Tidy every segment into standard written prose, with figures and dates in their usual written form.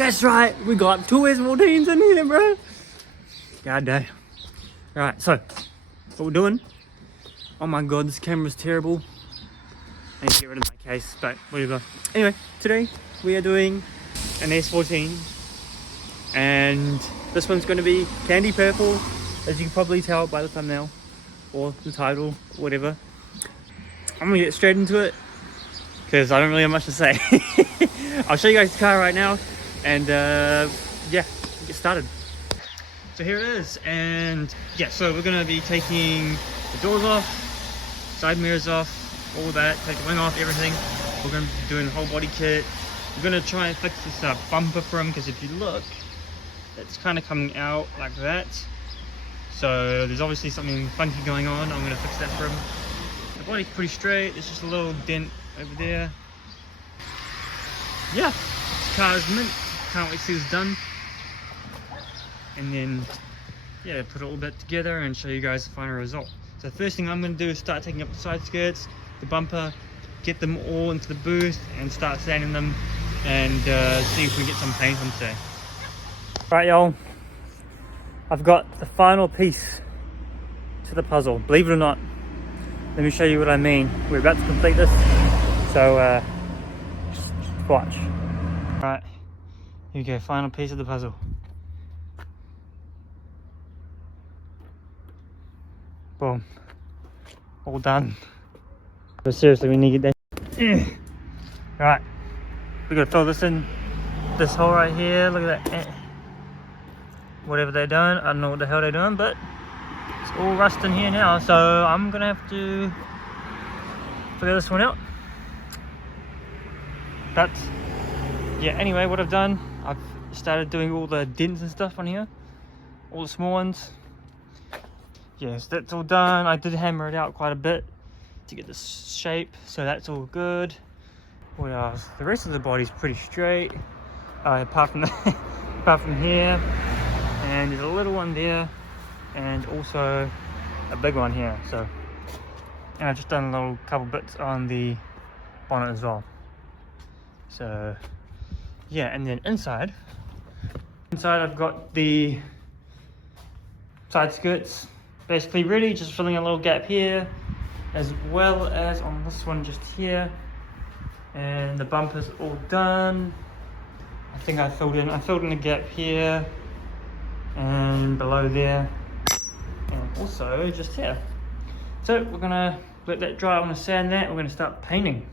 That's right, we got 2 S14s in here, bro. God damn. Alright, so what we're doing. Oh my god, this camera's terrible. I need to get rid of my case, but whatever. Anyway, today we are doing an S14, and this one's going to be candy purple, as you can probably tell by the thumbnail or the title, whatever. I'm gonna get straight into it because I don't really have much to say. I'll show you guys the car right now, and yeah, get started. So here it is, and yeah, so we're gonna be taking the doors off, side mirrors off, all that, take the wing off, everything. We're gonna be doing the whole body kit. We're gonna try and fix this bumper for him, because if you look, it's kind of coming out like that. So there's obviously something funky going on. I'm gonna fix that for him. The body's pretty straight. There's just a little dent over there. Yeah, this car is mint. Can't wait to see this done. And then, yeah, put it all back together and show you guys the final result. So the first thing I'm going to do is start taking up the side skirts, the bumper, get them all into the booth and start sanding them, and see if we get some paint on today. Alright y'all, I've got the final piece to the puzzle, believe it or not. Let me show you what I mean. We're about to complete this, so just watch. Alright, here we go, final piece of the puzzle. Boom. All done. But seriously, we need to get that. Right. We're gonna throw this in this hole right here. Look at that. Whatever they're doing. I don't know what the hell they're doing, but it's all rust in here now. So I'm gonna have to figure this one out. But yeah, anyway, what I've done, I've started doing all the dents and stuff on here. All the small ones. Yes, that's all done. I did hammer it out quite a bit to get this shape, so that's all good. What else? The rest of the body's pretty straight, apart from the, apart from here, and there's a little one there, and also a big one here. So, and I've just done a little couple bits on the bonnet as well. So, yeah, and then inside I've got the side skirts. Basically ready, just filling a little gap here, as well as on this one just here. And the bumper's all done. I think I filled in a gap here and below there, and also just here. So we're gonna let that dry. I'm gonna sand that. We're gonna start painting.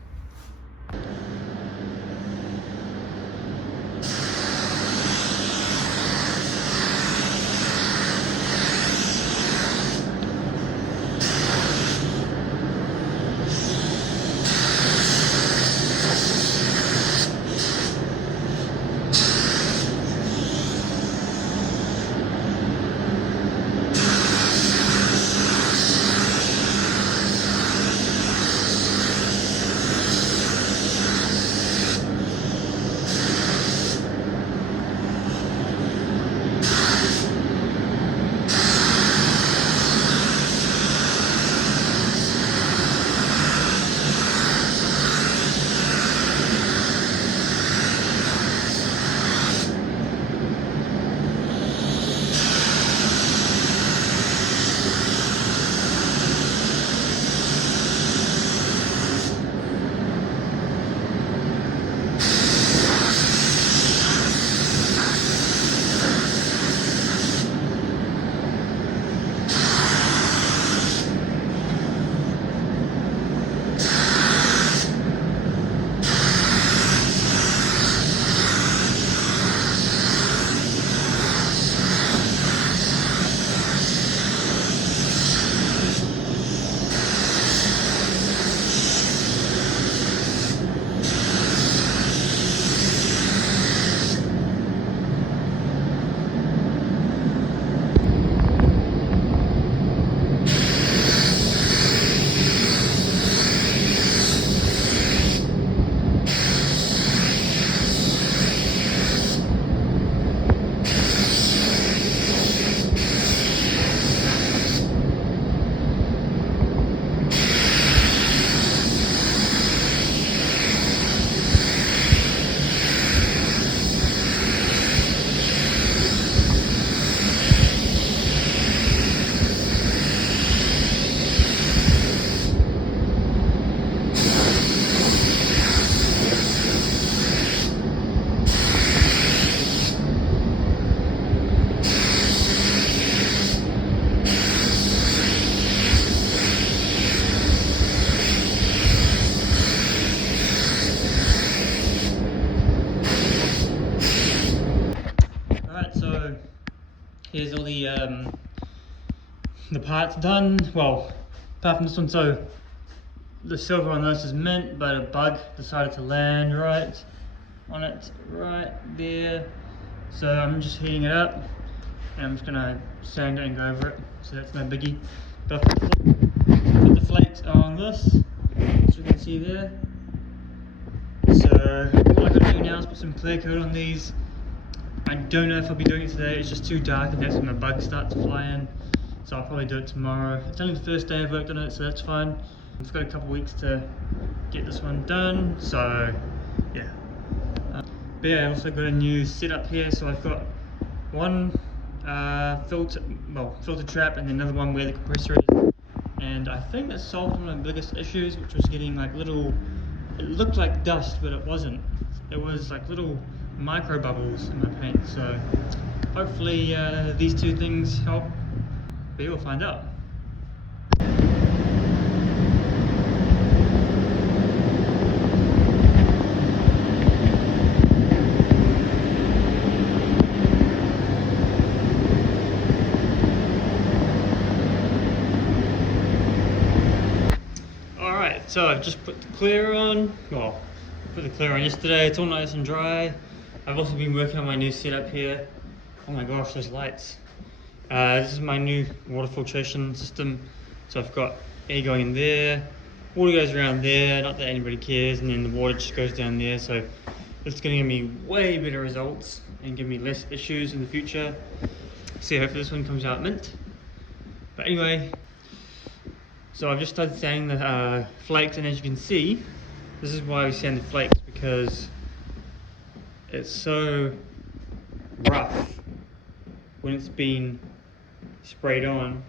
Here's all the parts done. Well, apart from this one, so the silver on this is mint, but a bug decided to land right on it, right there. So I'm just heating it up, and I'm just gonna sand it and go over it. So that's no biggie. But I put the flakes on this, as you can see there. So all I gotta do now is put some clear coat on these. I don't know if I'll be doing it today, it's just too dark and that's when the bugs start to fly in. So I'll probably do it tomorrow. It's only the first day I've worked on it, so that's fine. I've got a couple weeks to get this one done, so yeah. But yeah, I've also got a new setup here, so I've got one filter trap and another one where the compressor is. And I think that solved one of the biggest issues, which was getting like little, it looked like dust, but it wasn't. It was like little micro bubbles in my paint, so hopefully these two things help, but you'll find out. Alright, so I've just put the clear on. Well, I put the clear on yesterday, it's all nice and dry. I've also been working on my new setup here. Oh my gosh, those lights. This is my new water filtration system. So I've got air going in there, water goes around there, not that anybody cares, and then the water just goes down there. So it's going to give me way better results and give me less issues in the future. So hopefully this one comes out mint. But anyway, so I've just started sanding the flakes, and as you can see, this is why we sand the flakes, because it's so rough when it's been sprayed on.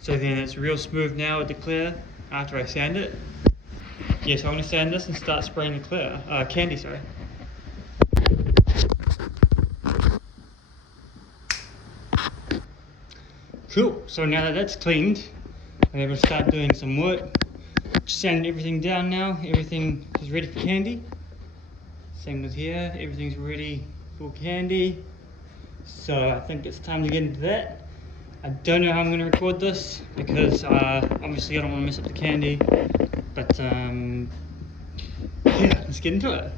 So then it's real smooth now with the clear after I sand it. Yeah, so I'm going to sand this and start spraying the clear, candy, sorry. Cool, so now that that's cleaned, I'm able to start doing some work. Just sanding everything down now, everything is ready for candy. Same with here, everything's ready for candy. So I think it's time to get into that. I don't know how I'm going to record this because obviously I don't want to mess up the candy. But yeah, let's get into it.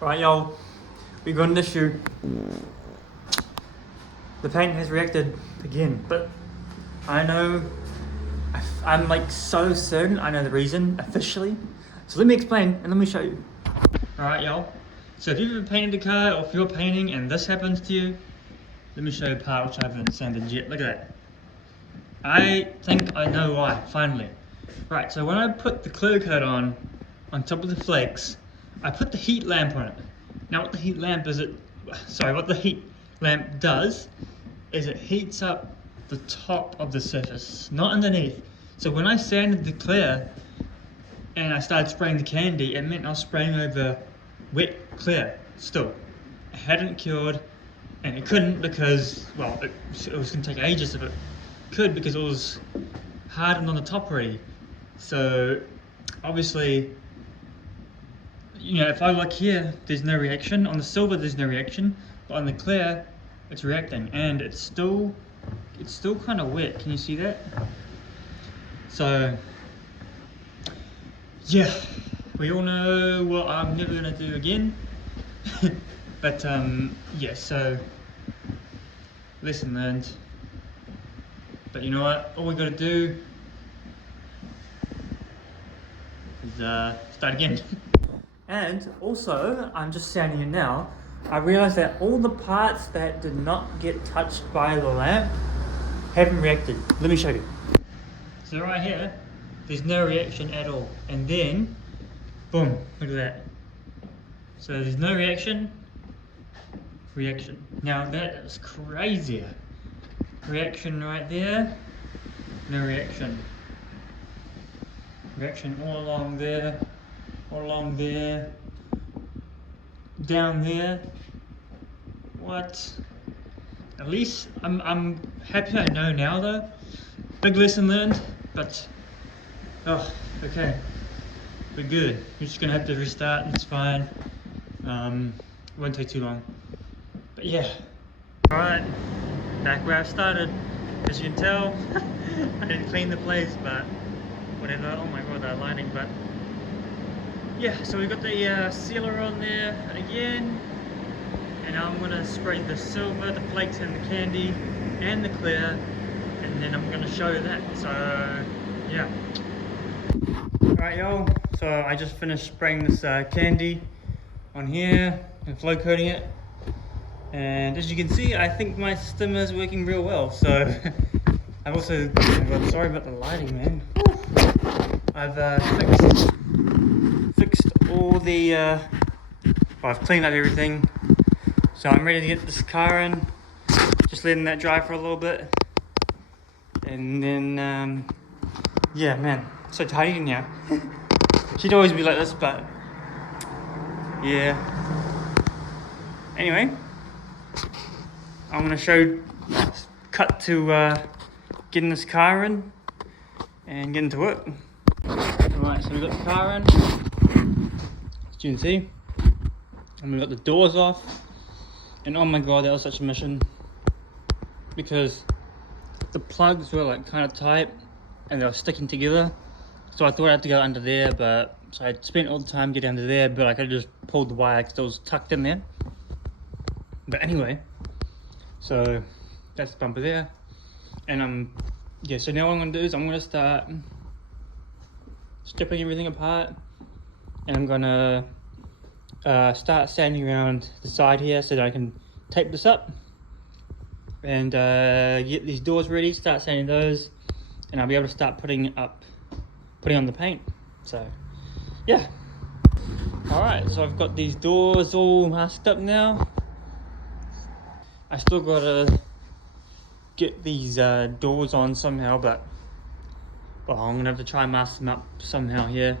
Right, y'all, we got an issue. The paint has reacted again, but I know, I'm like so certain I know the reason officially. So let me explain and let me show you. Alright, y'all, so if you've ever painted a car or if you're painting and this happens to you, let me show you a part which I haven't sanded yet. Look at that. I think I know why, finally. Right, so when I put the clear coat on top of the flakes, I put the heat lamp on it. Now what the heat lamp does is it heats up the top of the surface, not underneath. So when I sanded the clear and I started spraying the candy, it meant I was spraying over wet clear still. It hadn't cured, and it couldn't because, well, it was going to take ages if it could, because it was hardened on the top already. So obviously, you know, if I look here, there's no reaction. On the silver, there's no reaction, but on the clear, it's reacting, and it's still kind of wet. Can you see that? So yeah, we all know what I'm never gonna do again. But yeah, so lesson learned. But you know what? All we gotta do is start again. And also, I'm just saying here now, I realized that all the parts that did not get touched by the lamp haven't reacted. Let me show you. So right here, there's no reaction at all. And then, boom, look at that. So there's no reaction, reaction. Now that is crazy. Reaction right there, no reaction. Reaction all along there, down there. What? At least I'm happy I know now though. Big lesson learned, but oh, okay. We're good. We're just gonna have to restart, it's fine. Won't take too long. But yeah. Alright, back where I started. As you can tell, I didn't clean the place, but whatever. Oh my god, that lighting, but yeah, so we got the sealer on there again, and now I'm gonna spray the silver, the flakes and the candy, and the clear, and then I'm gonna show you that. So yeah. Alright y'all, so I just finished spraying this candy on here and flow coating it, and as you can see, I think my system is working real well. So I've also, oh my god, sorry about the lighting, man. I've fixed all the, well, I've cleaned up everything, so I'm ready to get this car in, just letting that dry for a little bit, and then, yeah, man, so tidy now. She'd always be like this, but, yeah. Anyway, I'm going to cut to getting this car in, and getting to work. Alright, so we've got the car in, as you can see, and we've got the doors off, and oh my god, that was such a mission, because the plugs were like kind of tight, and they were sticking together, so I thought I had to go under there, but, so I spent all the time getting under there, but I could have just pulled the wire because it was tucked in there. But anyway, so that's the bumper there, and yeah, so now what I'm going to do is I'm going to start stripping everything apart, and I'm going to start sanding around the side here so that I can tape this up, and get these doors ready, start sanding those, and I'll be able to start putting on the paint. So yeah. Alright, so I've got these doors all masked up now. I still gotta get these doors on somehow, but well, I'm gonna have to try and mask them up somehow here.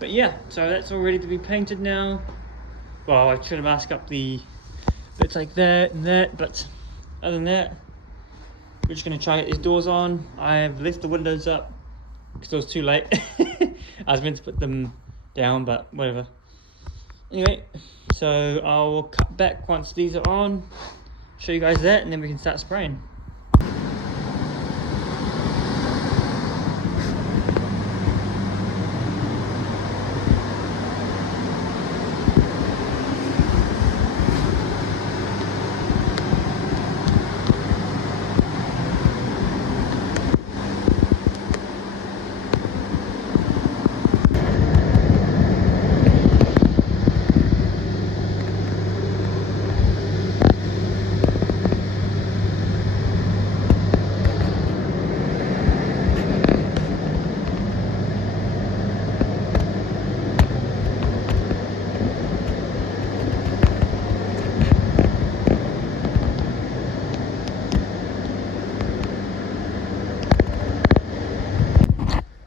But yeah, so that's all ready to be painted now. Well, I should have masked up the bits like that and that, but other than that, we're just gonna try to get these doors on. I have left the windows up because it was too late. I was meant to put them down, but whatever. Anyway, so I'll cut back once these are on, show you guys that, and then we can start spraying.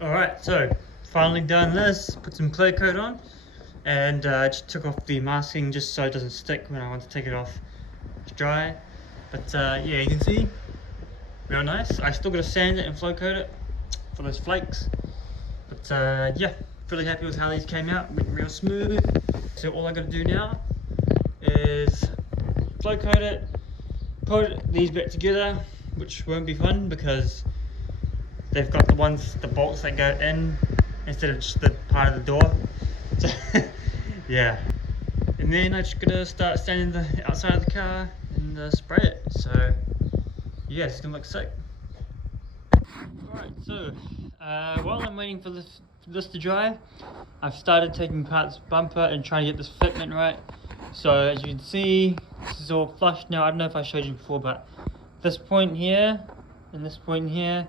Alright, so finally done this, put some clear coat on, and just took off the masking just so it doesn't stick when I want to take it off. to dry. But yeah, you can see, real nice. I still got to sand it and flow coat it for those flakes. But yeah, really happy with how these came out. Went real smooth. So all I got to do now is flow coat it, put these back together, which won't be fun because they've got the bolts that go in instead of just the part of the door. So yeah, and then I just gotta start sanding the outside of the car and spray it. So yeah, it's gonna look sick. Alright, so while I'm waiting for this to dry, I've started taking apart this bumper and trying to get this fitment right. So as you can see, this is all flush now. I don't know if I showed you before, but this point here and this point here,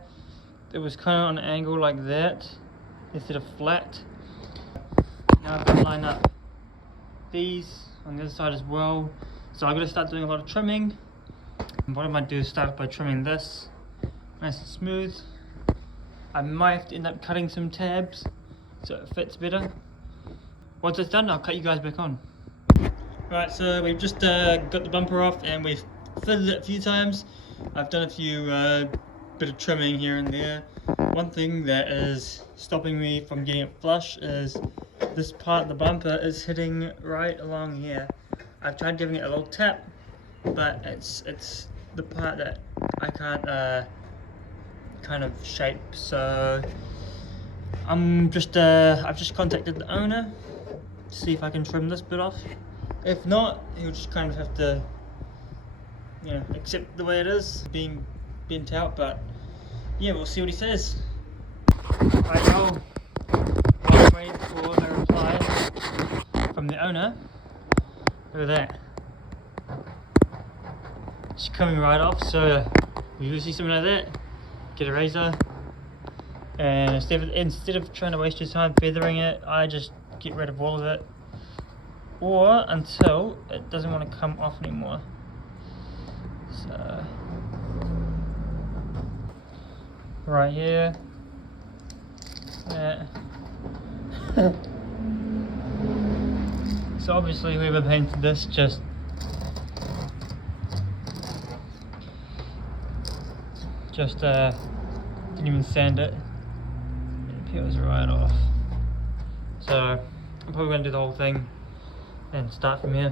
it was kind of on an angle like that instead of flat. Now I've got to line up these on the other side as well. So I've got to start doing a lot of trimming. And what I might do is start by trimming this nice and smooth. I might have to end up cutting some tabs so it fits better. Once it's done, I'll cut you guys back on. Right, so we've just got the bumper off and we've fitted it a few times. I've done a few bit of trimming here and there. One thing that is stopping me from getting it flush is this part of the bumper is hitting right along here. I've tried giving it a little tap, but it's the part that I can't kind of shape. So I've just contacted the owner to see if I can trim this bit off. If not, he'll just kind of have to, you know, accept the way it is, being bent out. But yeah, we'll see what he says. Right, y'all, while I'm waiting for a reply from the owner, look at that. It's coming right off, so if you see something like that, get a razor, and instead of trying to waste your time feathering it, I just get rid of all of it, or until it doesn't want to come off anymore. So right here, yeah. So obviously whoever painted this just didn't even sand it. It peels right off. So I'm probably going to do the whole thing and start from here.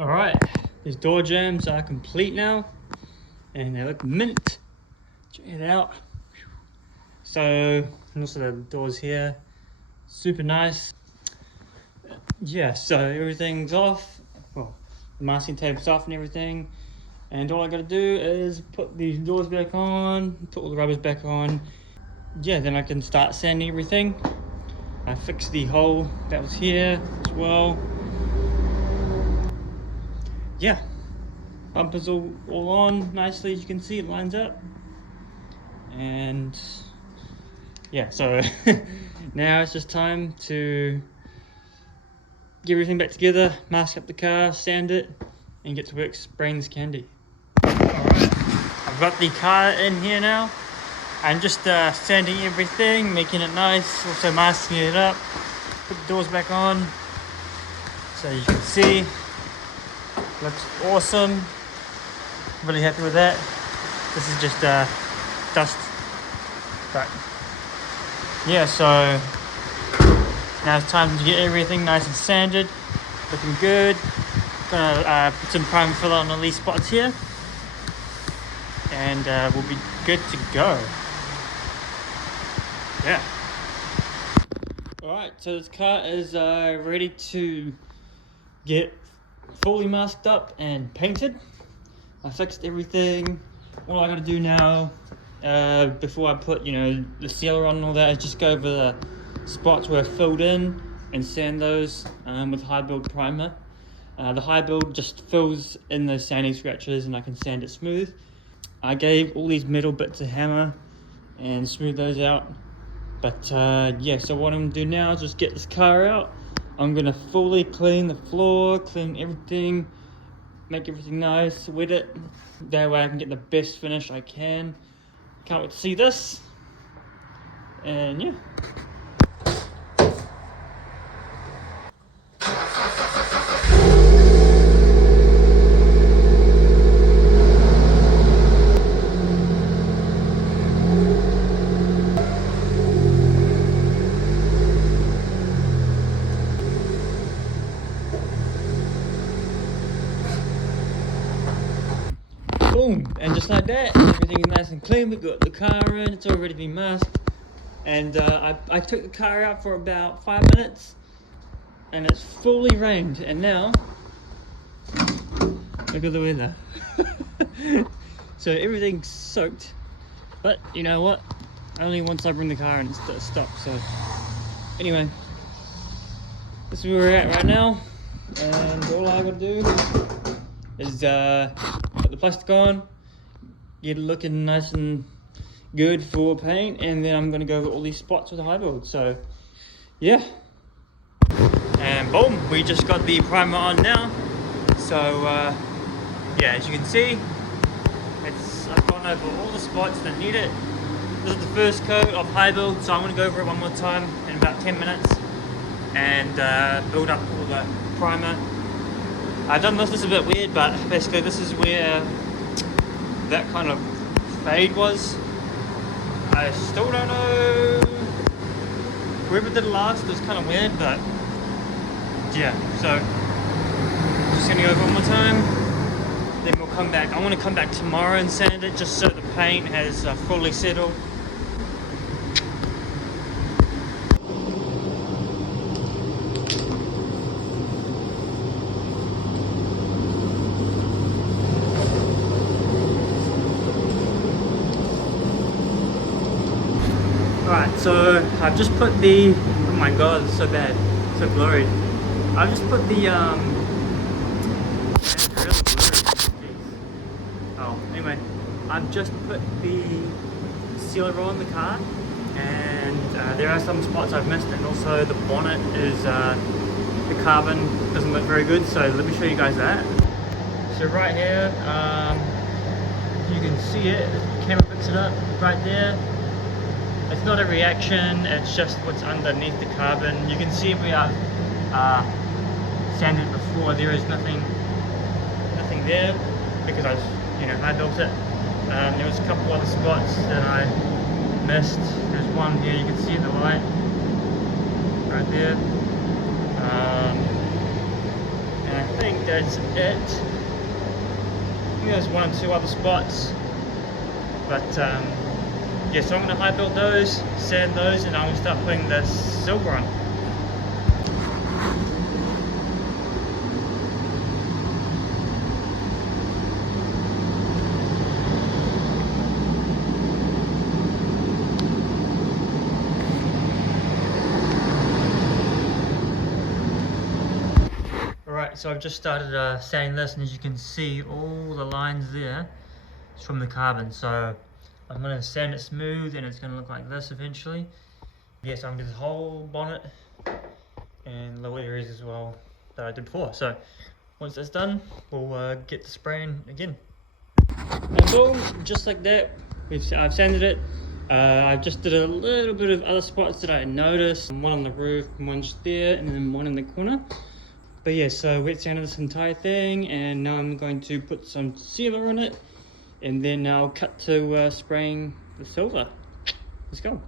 Alright, these door jambs are complete now and they look mint. Check it out. So, and also the doors here, super nice. Yeah, so everything's off. Well, the masking tape's off and everything. And all I gotta do is put these doors back on, put all the rubbers back on. Yeah, then I can start sanding everything. I fixed the hole that was here as well. Yeah, bumpers all on nicely, as you can see, it lines up. And yeah, so now it's just time to get everything back together, mask up the car, sand it, and get to work spraying this candy. Alright, I've got the car in here now. I'm just sanding everything, making it nice, also masking it up. Put the doors back on, so you can see, looks awesome. Really happy with that. This is just dust, but yeah, so now it's time to get everything nice and sanded, looking good. Gonna put some prime filler on the leaf spots here, and we'll be good to go. Yeah. Alright, so this car is ready to get fully masked up and painted. I fixed everything. All I gotta do now, before I put, you know, the sealer on and all that, is just go over the spots where I filled in and sand those with high build primer. The high build just fills in those sanding scratches and I can sand it smooth. I gave all these metal bits a hammer and smooth those out. But yeah, so what I'm gonna do now is just get this car out. I'm gonna fully clean the floor, clean everything, make everything nice, wet it. That way I can get the best finish I can. Can't wait to see this. And yeah. boom, and just like that, everything is nice and clean. We've got the car in, it's already been masked. And I took the car out for about 5 minutes, and it's fully rained. And now, look at the weather. So everything's soaked, but you know what? Only once I bring the car in, it stops. So anyway, this is where we're at right now, and all I gotta do is put the plastic on, get it looking nice and good for paint, and then I'm gonna go over all these spots with the high build. So yeah, and boom, we just got the primer on now. So yeah, as you can see, I've gone over all the spots that need it. This is the first coat of high build, so I'm gonna go over it one more time in about 10 minutes and build up all the primer. I've done this is a bit weird, but basically this is where that kind of fade was. I still don't know, whoever did it last, it was kind of weird, but yeah, so just gonna go over one more time, then we'll come back. I want to come back tomorrow and sand it just so the paint has fully settled. Alright, so I've just put the, oh my god, it's so bad, so blurry. I've just put the, anyway, I've just put the sealer on the car, and there are some spots I've missed, and also the bonnet is, the carbon doesn't look very good, so let me show you guys that. So right here, you can see it, the camera picks it up right there. It's not a reaction, it's just what's underneath the carbon. You can see we are sanded before. There is nothing there because I built it. There was a couple other spots that I missed. There's one here, you can see the light right there. And I think that's it. I think there's one or two other spots, but yeah, so I'm going to high build those, sand those, and I'm going to start putting the silver on. Alright, so I've just started sanding this, and as you can see, all the lines there is from the carbon. So I'm going to sand it smooth, and it's going to look like this eventually. Yes, I'm going to do the whole bonnet and little areas as well that I did before. So once that's done, we'll get the spraying again. And boom, just like that, I've sanded it. I just did a little bit of other spots that I noticed. One on the roof, one just there, and then one in the corner. But yeah, so wet sanded this entire thing, and now I'm going to put some sealer on it. And then I'll cut to spraying the silver. Let's go.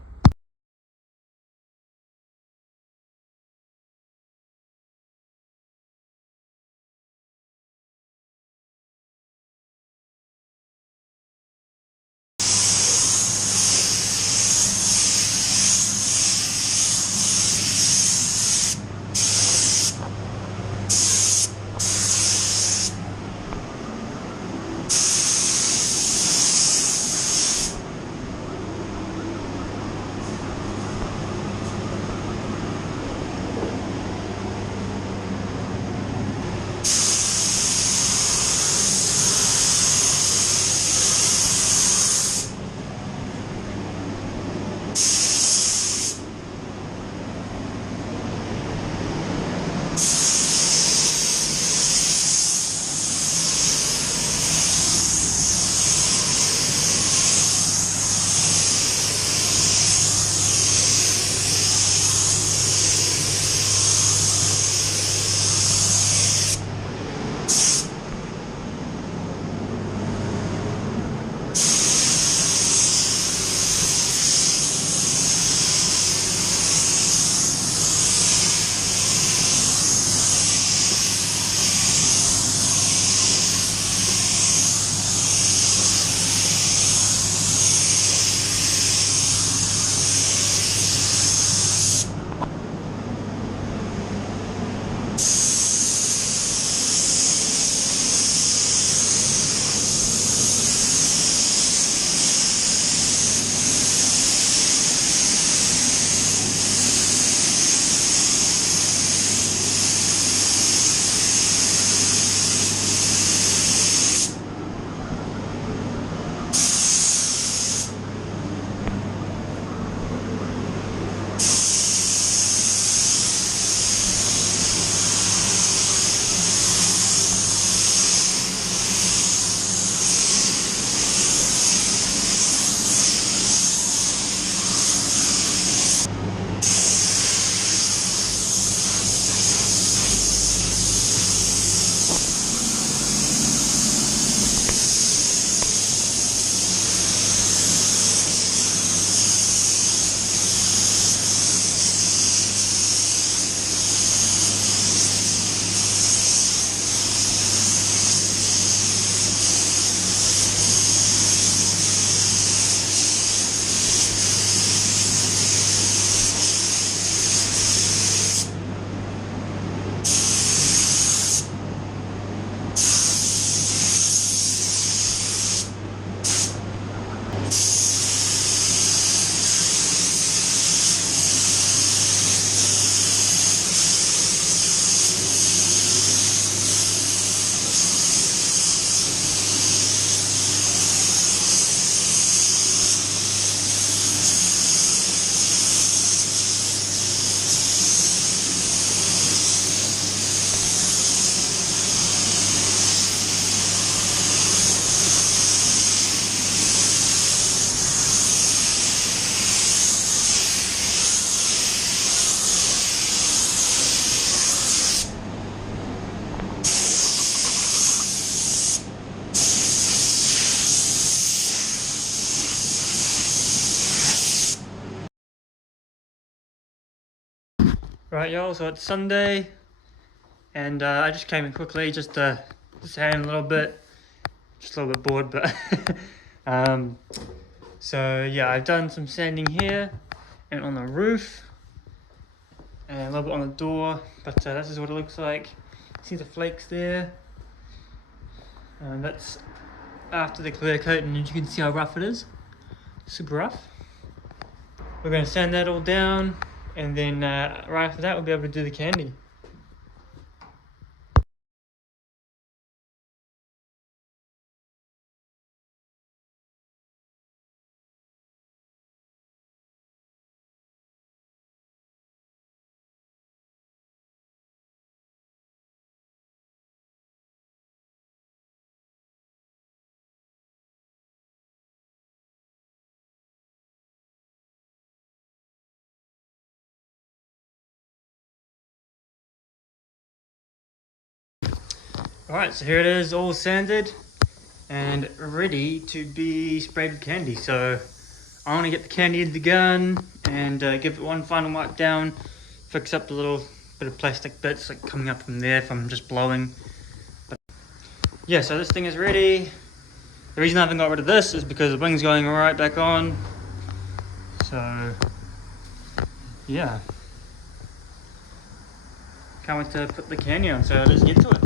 Right, y'all, so it's Sunday, and I just came in quickly just to sand a little bit. Just a little bit bored, but so yeah, I've done some sanding here and on the roof and a little bit on the door, but this is what it looks like. See the flakes there, and that's after the clear coat, and as you can see how rough it is. Super rough. We're going to sand that all down, and then right after that we'll be able to do the candy. Alright, so here it is, all sanded and ready to be sprayed with candy. So I want to get the candy in the gun and give it one final wipe down, fix up the little bit of plastic bits like coming up from there from just blowing. But yeah, so this thing is ready. The reason I haven't got rid of this is because the wing's going right back on. So yeah, can't wait to put the candy on, so let's get to it.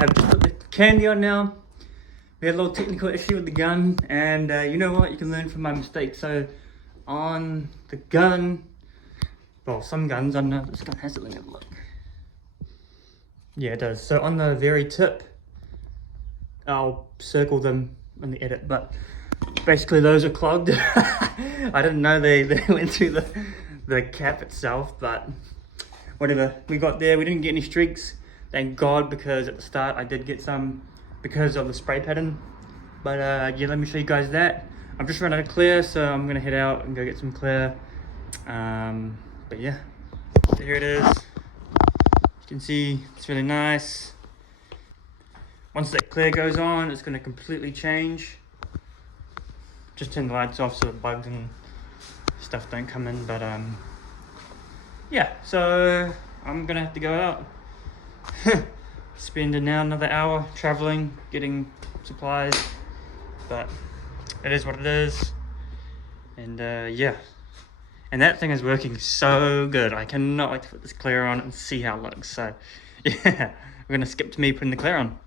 I've just put the candy on now. We had a little technical issue with the gun, and you know what? You can learn from my mistakes. So on the gun, well, some guns, I don't know if this gun has it. Let me have a look. Yeah, it does. So on the very tip, I'll circle them in the edit, but basically those are clogged. I didn't know they went through the cap itself, but whatever. We got there, we didn't get any streaks. Thank God, because at the start I did get some because of the spray pattern. But yeah, let me show you guys that. I've just run out of clear, so I'm gonna head out and go get some clear. But yeah, so here it is. You can see it's really nice. Once that clear goes on, it's gonna completely change. Just turn the lights off so the bugs and stuff don't come in. But yeah, so I'm gonna have to go out. Spending now another hour traveling, getting supplies, but it is what it is. And yeah, and that thing is working so good. I cannot wait to put this clear on and see how it looks. So yeah, we're gonna skip to me putting the clear on.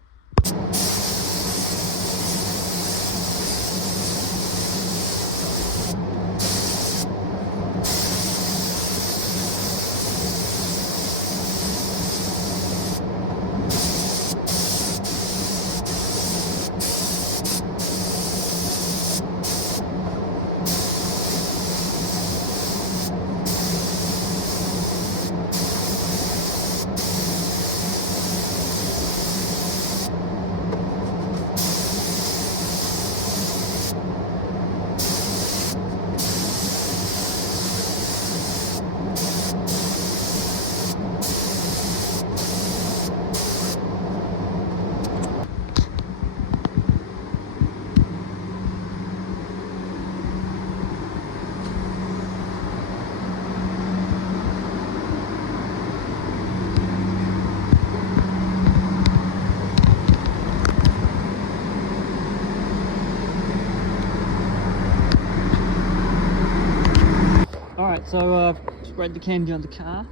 Alright, so sprayed the candy on the car,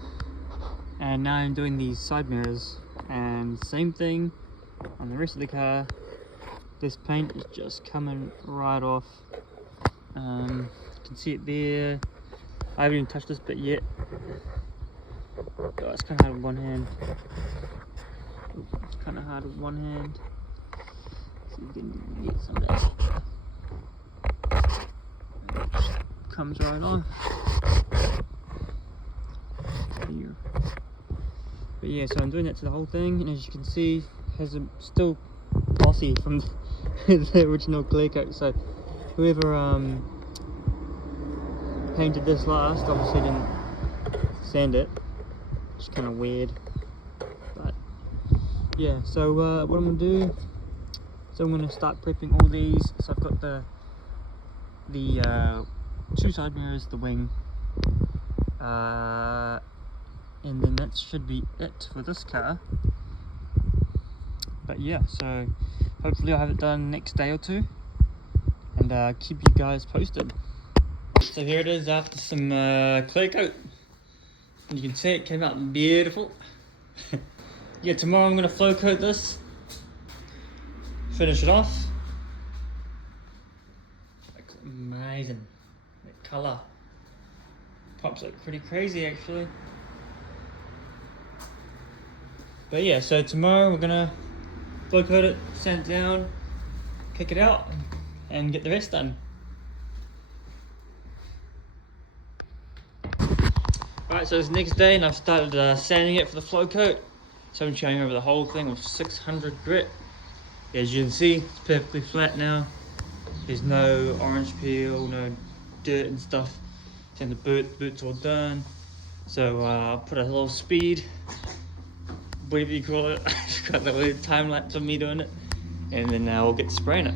and now I'm doing these side mirrors, and same thing on the rest of the car. This paint is just coming right off. You can see it there. I haven't even touched this bit yet. Oh, it's kind of hard with one hand. It's kind of hard with one hand. So you can get some of that. Comes right off. Here. But yeah, so I'm doing that to the whole thing, and as you can see, has a still glossy from the original clear coat. So whoever painted this last obviously didn't sand it. It's kind of weird, but yeah. So what I'm gonna do, so I'm gonna start prepping all these. So I've got the two side mirrors, the wing, and then that should be it for this car. But yeah, so hopefully I'll have it done next day or two, and keep you guys posted. So here it is after some clear coat, and you can see it came out beautiful. Yeah, tomorrow I'm gonna flow coat this, finish it off. Looks amazing. That colour pops up pretty crazy actually. But yeah, so tomorrow we're gonna flow coat it, sand it down, kick it out, and get the rest done. Alright, so it's next day and I've started sanding it for the flow coat. So I'm going over the whole thing with 600 grit. As you can see, it's perfectly flat now. There's no orange peel, no dirt and stuff. And the boot's all done. So I'll put a little speed, whatever you call it. I've got the weird time lapse of me doing it. And then we'll get spraying it.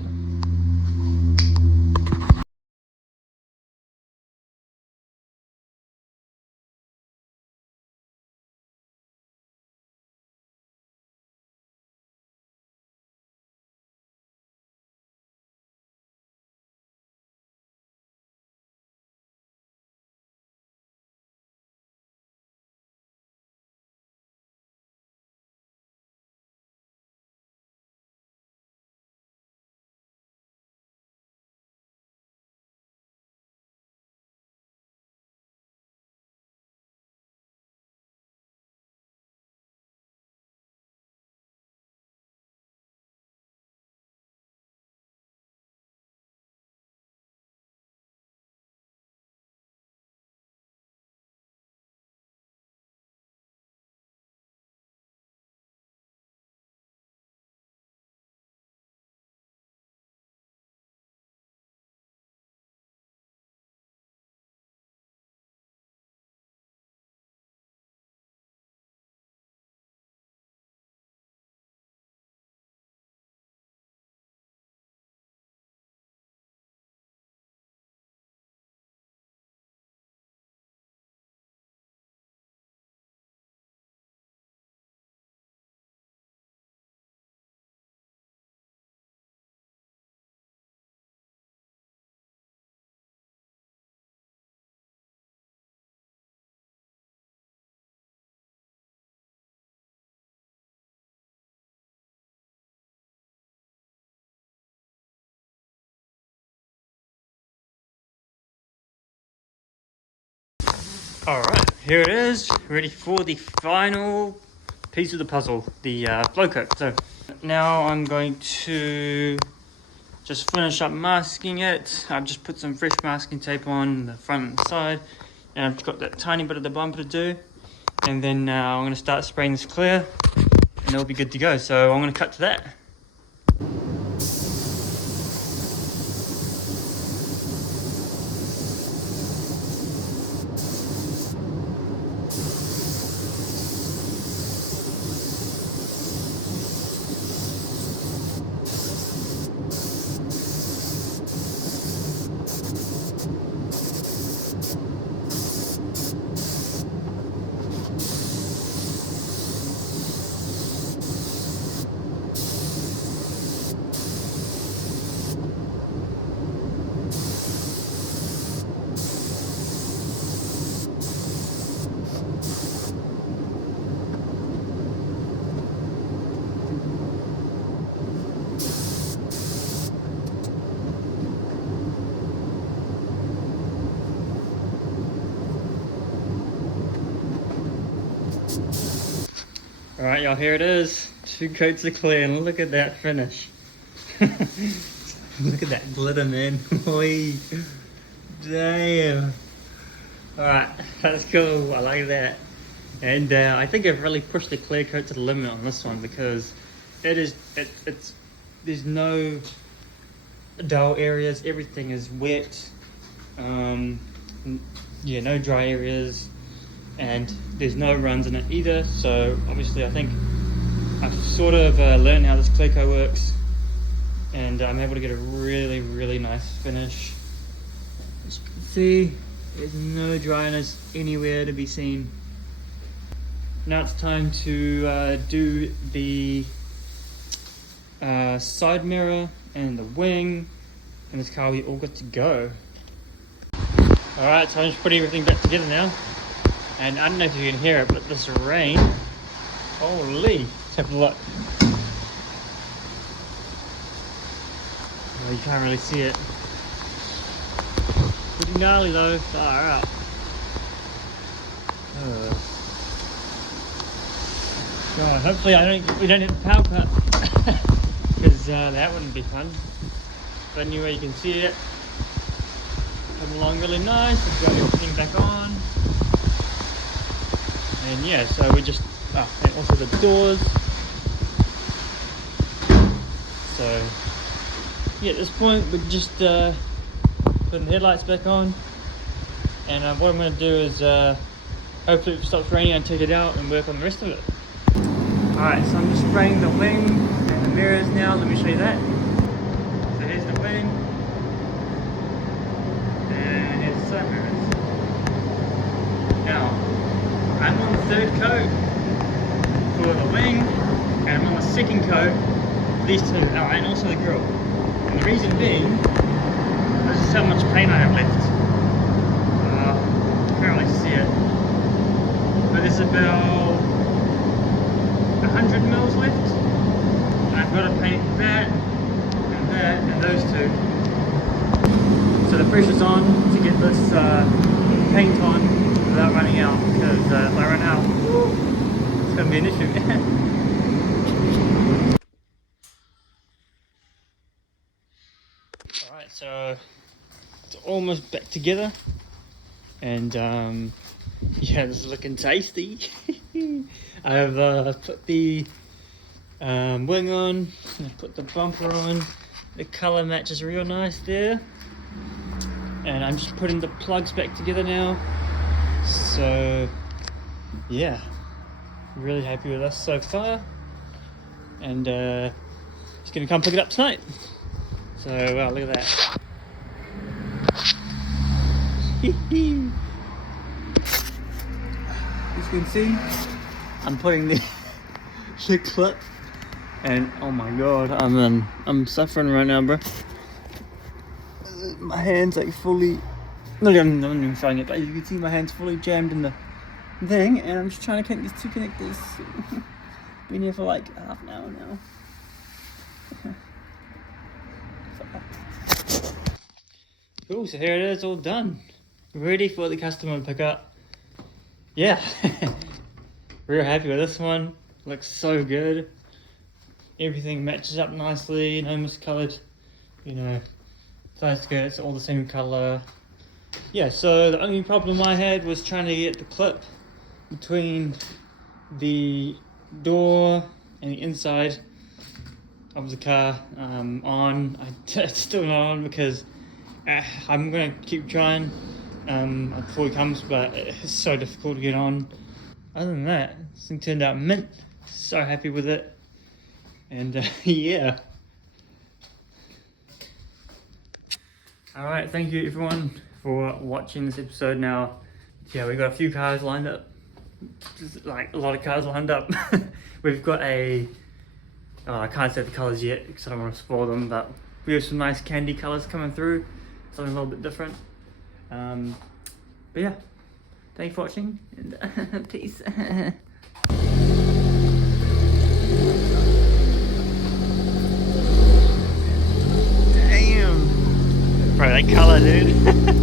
Alright, here it is, ready for the final piece of the puzzle, the flow coat. So now I'm going to just finish up masking it. I've just put some fresh masking tape on the front and side, and I've got that tiny bit of the bumper to do. And then I'm going to start spraying this clear, and it'll be good to go. So I'm going to cut to that. Alright y'all, here it is. 2 coats of clear, and look at that finish. Look at that glitter, man. Oi. Damn. Alright, that's cool. I like that. And I think I've really pushed the clear coat to the limit on this one, because there's no dull areas. Everything is wet. Yeah, no dry areas. And there's no runs in it either, so obviously I think I've sort of learned how this clear coat works, and I'm able to get a really nice finish. As you can see, there's no dryness anywhere to be seen. Now it's time to do the side mirror and the wing, and this car will be all good to go. Alright, so I'm just putting everything back together now. And I don't know if you can hear it, but this rain, holy, let's have a look. Well, you can't really see it. Pretty gnarly though, far out. God, hopefully we don't hit the power cut, because that wouldn't be fun. But anyway, you can see it coming along really nice. We've got everything back on. And yeah, so we just, and also the doors. So yeah, at this point we're just putting the headlights back on. And what I'm going to do is hopefully if it stops raining, I'll take it out and work on the rest of it. Alright, so I'm just spraying the wing and the mirrors now. Let me show you that. So here's the wing. And here's the side mirrors. Now, I'm on the 3rd coat for the wing, and I'm on the 2nd coat for these 2, and also the grille. And the reason being, this is how much paint I have left. You can't really see it, but there's about 100 mils left, and I've got to paint that, and those 2. So the pressure's on to get this paint on without running out, because if I run out, it's going to be an issue. Alright, so it's almost back together, and yeah, this is looking tasty. I've put the wing on, I've put the bumper on, the colour matches real nice there, and I'm just putting the plugs back together now. So yeah, really happy with us so far, and just gonna come pick it up tonight. So wow, look at that. As you can see, I'm putting the clip, and oh my god, I'm suffering right now, bro. My hand's like fully, no, I'm not even showing it, but you can see my hand's fully jammed in the thing, and I'm just trying to connect these 2 connectors. Been here for like half an hour now. Cool, so here it is, all done. Ready for the customer to pick up. yeah, real happy with this one. Looks so good. Everything matches up nicely, no miscolored, you know, that's good, it's all the same color. Yeah, so the only problem I had was trying to get the clip between the door and the inside of the car on. It's still not on because I'm gonna keep trying before he comes, but it's so difficult to get on. Other than that, this thing turned out mint. So happy with it. And yeah. Alright, thank you everyone for watching this episode. Now, yeah, we've got a few cars lined up. Just, like, a lot of cars lined up. We've got I can't say the colours yet because I don't want to spoil them, but we have some nice candy colours coming through. Something a little bit different. But yeah, thank you for watching, and peace. Damn! Bro, that colour, dude.